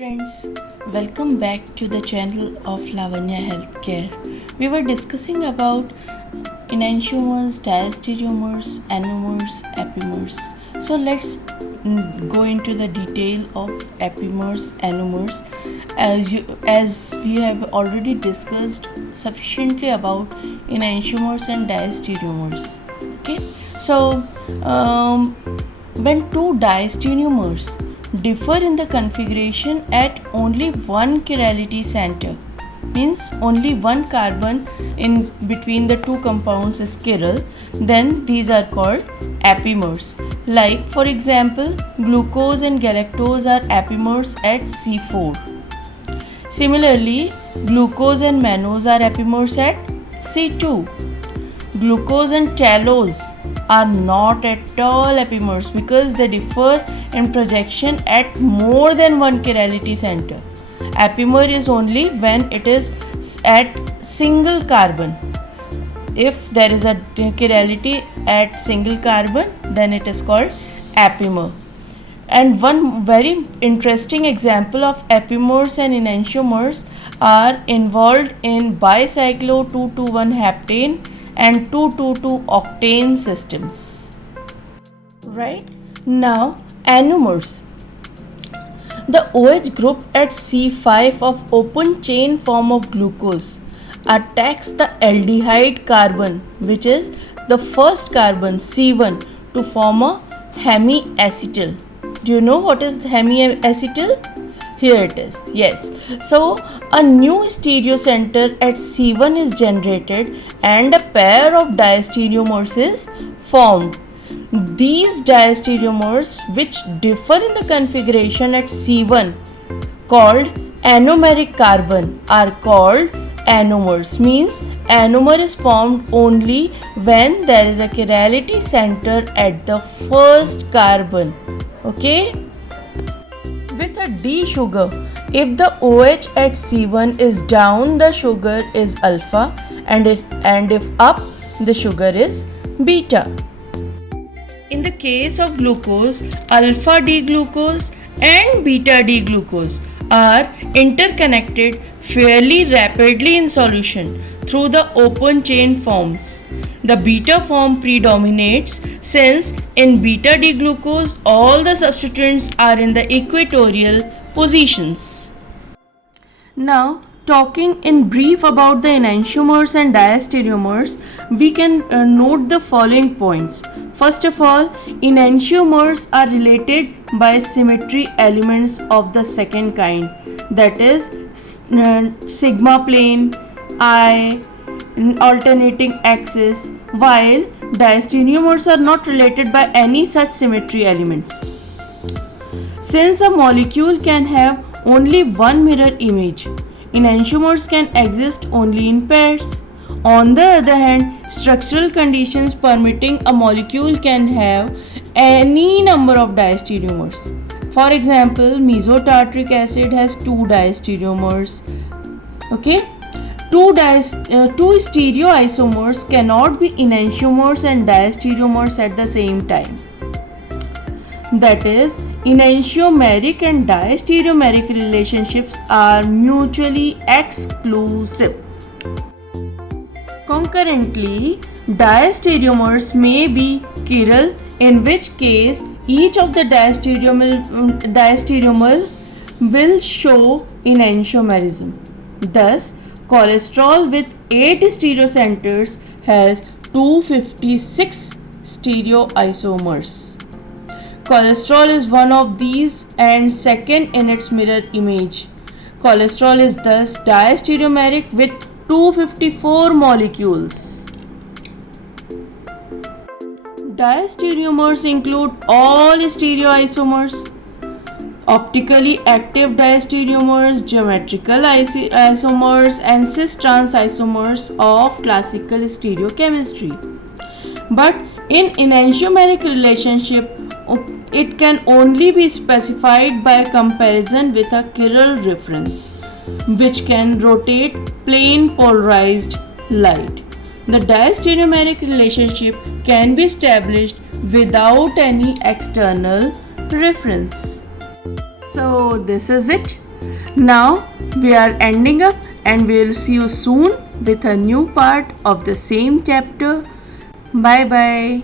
friends, welcome back to the channel of Lavanya Healthcare. We were discussing about enantiomers, diastereomers, anomers, epimers. So let's go into the detail of epimers, anomers. As we have already discussed sufficiently about enantiomers and diastereomers. Okay, so when two diastereomers differ in the configuration at only one chirality center, means only one carbon in between the two compounds is chiral, then these are called epimers. Like for example, glucose and galactose are epimers at C4. Similarly, glucose and mannose are epimers at C2. Glucose and talose are not at all epimers because they differ in projection at more than one chirality center. Epimer is only when it is at single carbon. If there is a chirality at single carbon, then it is called epimer. And one very interesting example of epimers and enantiomers are involved in bicyclo 2,2,1 heptane and 2,2,2 octane systems. Right? Now, anomers. The OH group at C5 of open chain form of glucose attacks the aldehyde carbon, which is the first carbon C1, to form a hemiacetal. Do you know what is hemiacetal? Here it is. Yes. So a new stereocenter at C1 is generated and a pair of diastereomers is formed. These diastereomers, which differ in the configuration at C1, called anomeric carbon, are called anomers. Means anomer is formed only when there is a chirality center at the first carbon. Okay? With a D sugar, if the OH at C1 is down, the sugar is alpha, and if up, the sugar is beta. In the case of glucose, alpha D glucose and beta D glucose are interconnected fairly rapidly in solution through the open chain forms. The beta form predominates since in beta D glucose all the substituents are in the equatorial positions. Now, talking in brief about the enantiomers and diastereomers, we can note the following points. First of all, enantiomers are related by symmetry elements of the second kind, that is sigma plane, I, alternating axis, while diastereomers are not related by any such symmetry elements. Since a molecule can have only one mirror image, enantiomers can exist only in pairs. On the other hand, structural conditions permitting a molecule can have any number of diastereomers. For example, mesotartaric acid has two diastereomers. Okay? Two stereoisomers cannot be enantiomers and diastereomers at the same time. That is, enantiomeric and diastereomeric relationships are mutually exclusive. Concurrently, diastereomers may be chiral, in which case each of the diastereomer will show enantiomerism. Thus, cholesterol with 8 stereocenters has 256 stereoisomers. Cholesterol is one of these and second in its mirror image. Cholesterol is thus diastereomeric with 254 molecules. Diastereomers include all stereoisomers, optically active diastereomers, geometrical isomers, and cis-trans isomers of classical stereochemistry. But in enantiomeric relationship, it can only be specified by comparison with a chiral reference, which can rotate plane polarized light. The diastereomeric relationship can be established without any external reference. So this is it. Now we are ending up and we will see you soon with a new part of the same chapter. Bye bye.